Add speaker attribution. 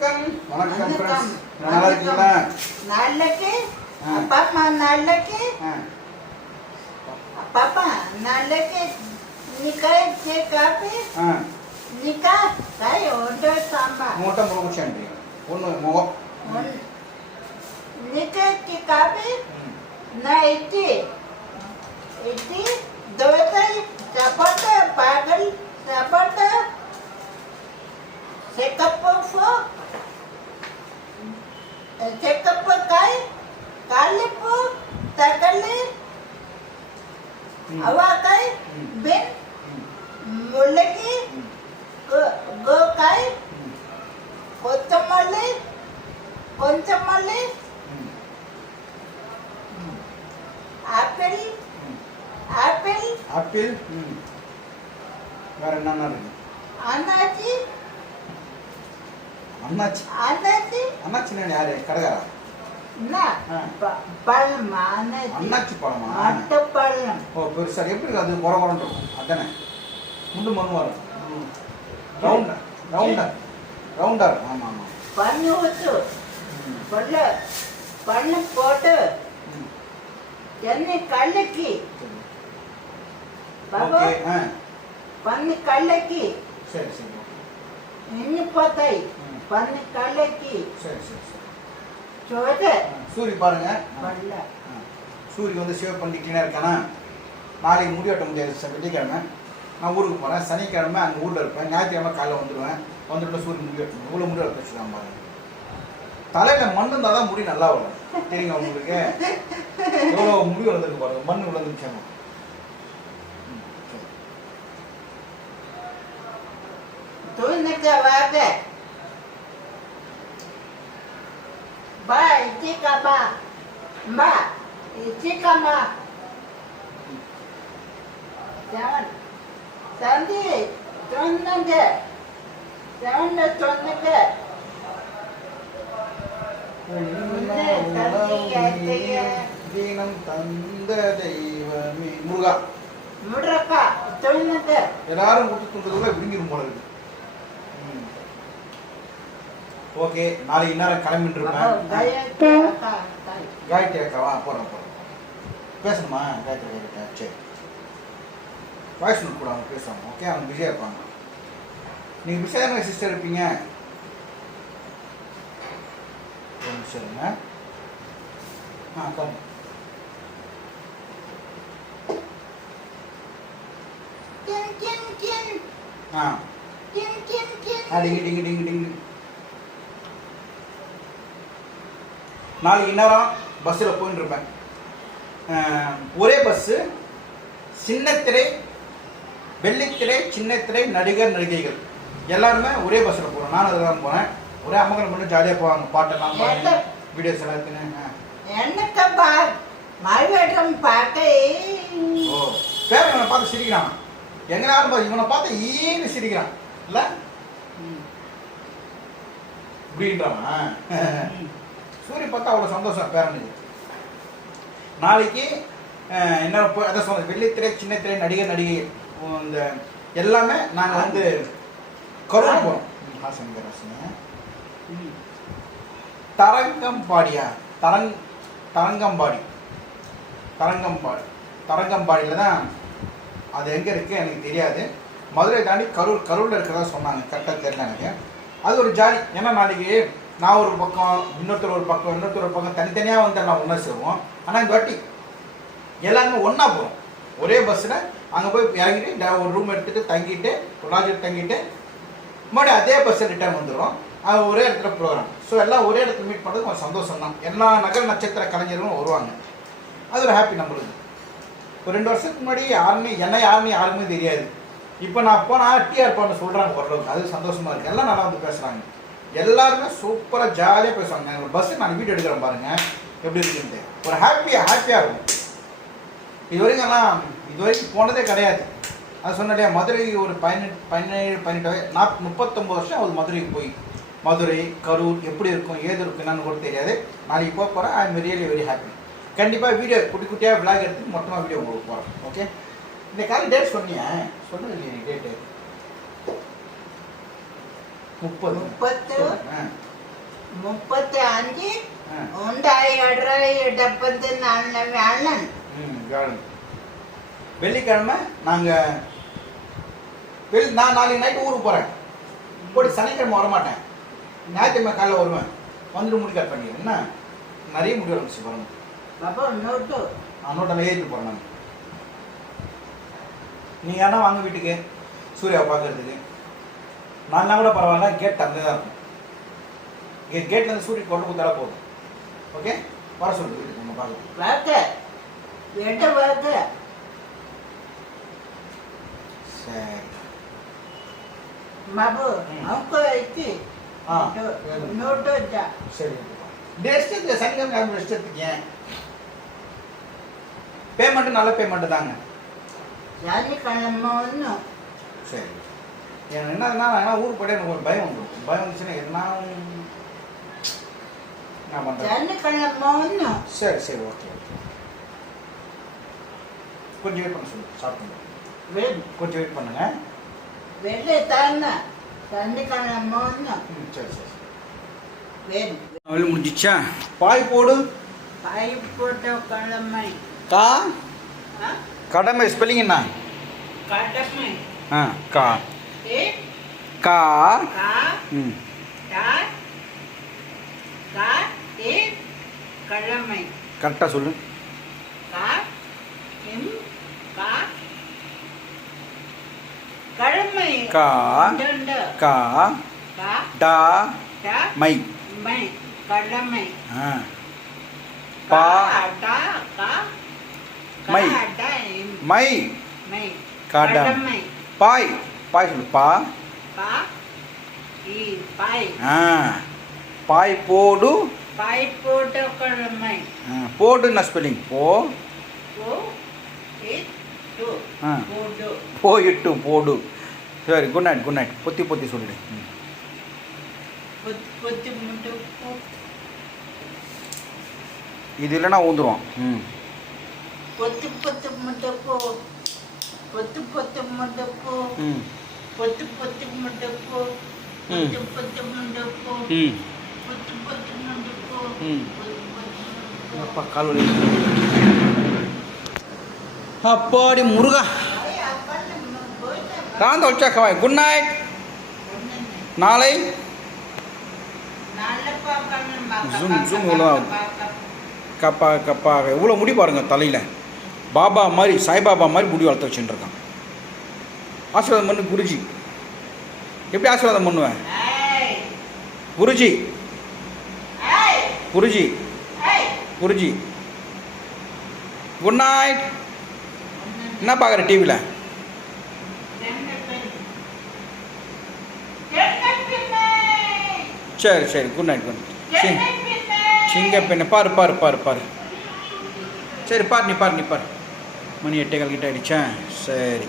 Speaker 1: வணக்கம். ஃப்ரெண்ட்ஸ் நல்லா இருக்கீங்களா
Speaker 2: நாளைக்கு?
Speaker 1: ஆ.
Speaker 2: அப்பா நாளைக்கு?
Speaker 1: ஆ,
Speaker 2: பாப்பா நாளைக்கு நிக்காய் சே காப்பி
Speaker 1: ஆ.
Speaker 2: நிக்கா காய் ஒன்று சாம்பா
Speaker 1: மூட்டை முழுகுச்சான்றி ஒன்று முகம்.
Speaker 2: நிக்காய்க்கு காப்பி
Speaker 1: ம்.
Speaker 2: நான் இட்லி. இட்லி தோசை சப்பாத்தி பாகல் சப்பாத்தி செக்கப்பூ Tekapag
Speaker 1: Tekapag
Speaker 2: काय
Speaker 1: कालेप
Speaker 2: तकले हवा
Speaker 1: काय
Speaker 2: बेन मुलगी
Speaker 1: ग
Speaker 2: काय
Speaker 1: कोचमले
Speaker 2: कोचमले
Speaker 1: ऍपल ऍपल ऍपल वरणाणार अनाची
Speaker 2: அண்ணாச்சி
Speaker 1: அண்ணாச்சி?
Speaker 2: அண்ணாச்சி
Speaker 1: நான் யாரு?
Speaker 2: கடகாரா?
Speaker 1: அண்ணாச்சி. பழமா?
Speaker 2: அட்டப்பழம்
Speaker 1: ஓ பெருசா. எப்படி அது முறை முறை இருக்கும். அதானே. முண்டு மண் வரும். ரவுண்டா. ரவுண்டா. ரவுண்டா இருக்கும். ஆமாம் ஆமாம்
Speaker 2: பண்ணு
Speaker 1: ஊற்று
Speaker 2: கொள்ள. பண்ணு போட்டு. எண்ணெய் கல்லக்கி பண்ணு கல்லக்கி
Speaker 1: சரி சரி.
Speaker 2: இன்னி
Speaker 1: பார்த்தாய்
Speaker 2: பன்னு கல்லக்கி
Speaker 1: சரி சரி சரி. ஆ, சூரி பாருங்க. ஆ. சூரி வந்து சேவ் பண்ணி கிளீனாக இருக்கானா? நாளைக்கு முடி வெட்ட முடியாது வெள்ளிக்கிழமை. நான் ஊருக்கு போகிறேன் சனிக்கிழமை அங்கே ஊரில் இருப்பேன். ஞாயிற்றுக்கிழமை காலைல வந்துடுவேன் வந்துட்டு சூரிய முடி வெட்டணும். இவ்வளோ முடி வெட்ட வச்சுக்கலாம் பாருங்க. தலையில் மண் இருந்தால் தான் முடி நல்லா வரும். தெரியுங்க உங்களுக்கு? எவ்வளோ முடி வளர்ந்துருக்கு பாருங்க. மண் விழுந்துருச்சாங்க
Speaker 2: Ba, itika ma. Jangan. Sandi, சொன்னங்க. சொன்ன சொன்னங்க.
Speaker 1: தீனம் தந்த தெய்வமே முருகா
Speaker 2: சொன்னங்க.
Speaker 1: எல்லாரும் விட்டு போல இருக்கு ம். ஓகே நாளைக்கு நேரம் கிளம்பிட்டு இருப்பேன்
Speaker 2: காயத்ரி அக்கா, காய்.
Speaker 1: காயத்ரி அக்காவா போகிறேன் போகிறேன் பேசணுமா? காயத்ரி அக்கா சரி. வாய்ஸ் நோட் கூட அவங்க பேசுவாங்க ஓகே அவங்க பிஸியாக இருப்பாங்க. நீங்கள் பிஸியாக தானே சிஸ்டர் இருப்பீங்க. ஒரு நிமிஷம் இருங்க. ஆ
Speaker 2: கின்.
Speaker 1: ஆ டிங்கு டிங்கு டிங்கு டிங்கு. நாளைக்கு நேரம் பஸ்ஸில் போயின்னு இருப்பேன் ஒரே பஸ்ஸு சின்னத்திரை வெள்ளித்திரை சின்னத்திரை நடிகர் நடிகைகள். எல்லாருமே ஒரே பஸ்ஸில் போகிறோம் நானும் அதில் தான் போனேன் ஒரே அம்மகள் மட்டும் ஜாலியாக போவாங்க. பாட்டெல்லாம் வீடியோஸ் ஆ.
Speaker 2: என்னக்கா பா மறுவேடம் பார்க்க
Speaker 1: ஓ பேர் இவனை பார்த்து சிரிக்கிறான். எங்க நேரம் பாரு, இவனை பார்த்து ஈன்னு சிரிக்கிறான். இல்லை? இப்படின்றான் சூரிய பார்த்தா அவ்வளோ சந்தோஷம் பேரனுக்கு நாளைக்கு என்ன அதான் சொன்னது வெள்ளித்திரை சின்னத்திரை நடிகர் நடிகை இந்த எல்லாமே நாங்கள் வந்து கரூர் போகிறோம் தரங்கம்பாடியா தரங் தரங்கம்பாடி தரங்கம்பாடி தரங்கம்பாடியில் தான் அது எங்கே இருக்குது எனக்கு தெரியாது. மதுரை தாண்டி கரூர் கரூரில் இருக்கிறதா சொன்னாங்க கரெக்டாக தெரியல எனக்கு. அது ஒரு ஜாலி. ஏன்னா நாளைக்கு நான் ஒரு பக்கம் இன்னொருத்தர் ஒரு பக்கம் இன்னொருத்தர் ஒரு பக்கம் தனித்தனியாக வந்து எல்லாம் ஒன்றா சேருவோம். ஆனால் இந்த வாட்டி எல்லாருமே ஒன்றா போகிறோம் ஒரே பஸ்ஸில் அங்கே போய் இறங்கிட்டு ஒரு ரூம் எடுத்துகிட்டு தங்கிட்டு ஒரு தங்கிட்டு மறுபடியும் அதே பஸ்ஸில் ரிட்டர்ன் வந்துடும் அது ஒரே இடத்துல ப்ரோக்ராம் ஸோ எல்லாம் ஒரே இடத்துல மீட் பண்ணுறது கொஞ்சம் சந்தோஷம் தான் எல்லா நகர நட்சத்திர கலைஞர்களும் வருவாங்க. அது ஒரு ஹாப்பி நம்மளுக்கு. ஒரு ரெண்டு வருஷத்துக்கு முன்னாடி யாருமே என்ன யாருமே யாருமே தெரியாது. இப்போ நான் போனால் டிஆர் பண்ண சொல்கிறாங்க ஓரளவுக்கு. அது சந்தோஷமாக இருக்குது எல்லாம் நல்லா வந்து பேசுகிறாங்க எல்லாருமே சூப்பராக ஜாலியாக பேசுவாங்க. ஒரு பஸ்ஸு நான் வீடியோ எடுக்கிறேன் பாருங்கள் எப்படி இருக்குன்ட்டு. ஒரு ஹாப்பியாக ஹாப்பியாக இருக்கும். இது வரைக்கும் எல்லாம் இது வரைக்கும் போனதே கிடையாது. அது சொன்ன இல்லையா மதுரை ஒரு பதினெட்டு பதினேழு பதினெட்டு வய- நாப் முப்பத்தொம்பது வருஷம் அவர் மதுரைக்கு போய். மதுரை கரூர் எப்படி இருக்கும் ஏது இருக்கும் என்னன்னு கூட தெரியாது. நாளைக்கு போக போகிறேன் I am really very happy கண்டிப்பாக வீடியோ குட்டி குட்டியாக விளாக் எடுத்து மொத்தமாக வீடியோ உங்களுக்கு போகிறேன் ஓகே இந்த காலையில் டேட் சொன்னீங்க. சொன்னது இல்லையா டேட்டு முப்பது.
Speaker 2: முப்பத்து
Speaker 1: ஆ.
Speaker 2: முப்பத்தி அஞ்சு
Speaker 1: ஆ.
Speaker 2: உண்டாய் அடராய் டப்பத்து நாலு
Speaker 1: வெள்ளிக்கிழமை நாங்கள் வெள்ளி நான் நாளைக்கு நைட்டு ஊருக்கு போகிறேன் போட்டு சனிக்கிழமை வரமாட்டேன். ஞாயிற்றுக்கிழமை காலையில் வருவேன். வந்துட்டு முடி கட் பண்ணிடுறேன் என்ன? நிறைய முடி ஆரம்பிச்சு பாருங்க.
Speaker 2: பாபா நோட்டு
Speaker 1: நோட்டெல்லாம் ஏறிட்டு போகிறேன் நீங்கள் யாரா வாங்க வீட்டுக்கு. சூர்யாவை பார்க்கறதுக்கு. நாங்கள் கூட பரவாயில்ல கேட் தந்தே தான் இருக்கும் கே கேட்லேருந்து சூரிய கொண்டு கொடுத்தாலே போதும் ஓகே வர சொல்லுங்க வீட்டுக்கு நம்ம பார்க்கலாம்
Speaker 2: வாக்க எட்ட வாக்க
Speaker 1: சரி
Speaker 2: బాబు
Speaker 1: ம்.
Speaker 2: అవుకో ఇచ్చి
Speaker 1: ஆ
Speaker 2: నోటు వచ్చా
Speaker 1: சரி ரெஸ்ட் எடுத்து சனிக்கிழமை கிழமை ரெஸ்ட் எடுத்துக்கேன் பேமெண்ட்டு நல்ல பேமெண்ட்டு தாங்க
Speaker 2: దాని కళ్ళమ్మ ఉన్ను
Speaker 1: சரி எனக்கு என்னதுன்னா நான் ஊருக்கு போய்ட்டு எனக்கு ஒரு பயம் வந்துடும் பயம் வந்துச்சுன்னா என்ன நான் பண்ணுறேன் சரி சரி ஓகே ஓகே கொஞ்சம் வெயிட் பண்ண சொல்லுங்க சாப்பிட்டு
Speaker 2: வெயிட்
Speaker 1: கொஞ்சம் வெயிட் பண்ணுங்க. சரி சரி அவள் முடிஞ்சிச்சா? பாய் போடு.
Speaker 2: பாய் போட்ட கடமை.
Speaker 1: கா? கடமை ஸ்பெல்லிங் என்ன?
Speaker 2: கடமை.
Speaker 1: ஆ கா. கா ம்.
Speaker 2: கிழமை.
Speaker 1: கரெக்டாக சொல்லு.
Speaker 2: கழமை.
Speaker 1: கா கா டா மை.
Speaker 2: மை
Speaker 1: கிழமை. பா.
Speaker 2: டா கா
Speaker 1: மை. மை. கடமை. பாய். பாய் சொல்லு பா.
Speaker 2: பா பாய்.
Speaker 1: ஆ. பாய் போடு.
Speaker 2: பாய்
Speaker 1: ஆ, போடுன்னா ஸ்பெல்லிங் போ.
Speaker 2: போடு.
Speaker 1: போயிட்டு போடு. சரி குட் நைட் குட் நைட் பொத்தி பொத்தி சொல்லிடு.
Speaker 2: முட்டு
Speaker 1: இது இல்லைன்னா ஊந்துருவோம் ம்.
Speaker 2: பொத்து பொத்து முட்டப்பு பொத்து பொத்து பொத்து பொத்து முட்டப்பு
Speaker 1: ம்.
Speaker 2: பொத்து பொத்து முட்டப்பு
Speaker 1: ம்.
Speaker 2: பொத்து பொத்து முட்டப்பு
Speaker 1: ம்.
Speaker 2: பொத்து பொத்து முட்டப்பு
Speaker 1: அப்பா கால் அப்பாடி முருகா. ராந்த வச்சா கவாய் குட் நைட் நாளை. Zoom, zoom இவ்வளோ ஆகுது. கப்பா கப்பா எவ்வளோ முடி பாருங்க தலையில். பாபா மாதிரி சாய்பாபா மாதிரி முடி வளர்த்து வச்சுட்டு இருக்கான் ஆசீர்வாதம் பண்ணு குருஜி. எப்படி ஆசீர்வாதம் பண்ணுவேன்? குருஜி. குருஜி. குருஜி. குட் நைட் என்ன பார்க்குற டிவியில் சரி சரி குட் நைட் குட் சிங்க பெண்ணை பாரு பாரு பாரு பாரு. சரி பாரு நீ பாரு நீ பாரு. மணி எட்டே கால் கிட்ட ஆயிடுச்சா? சரி.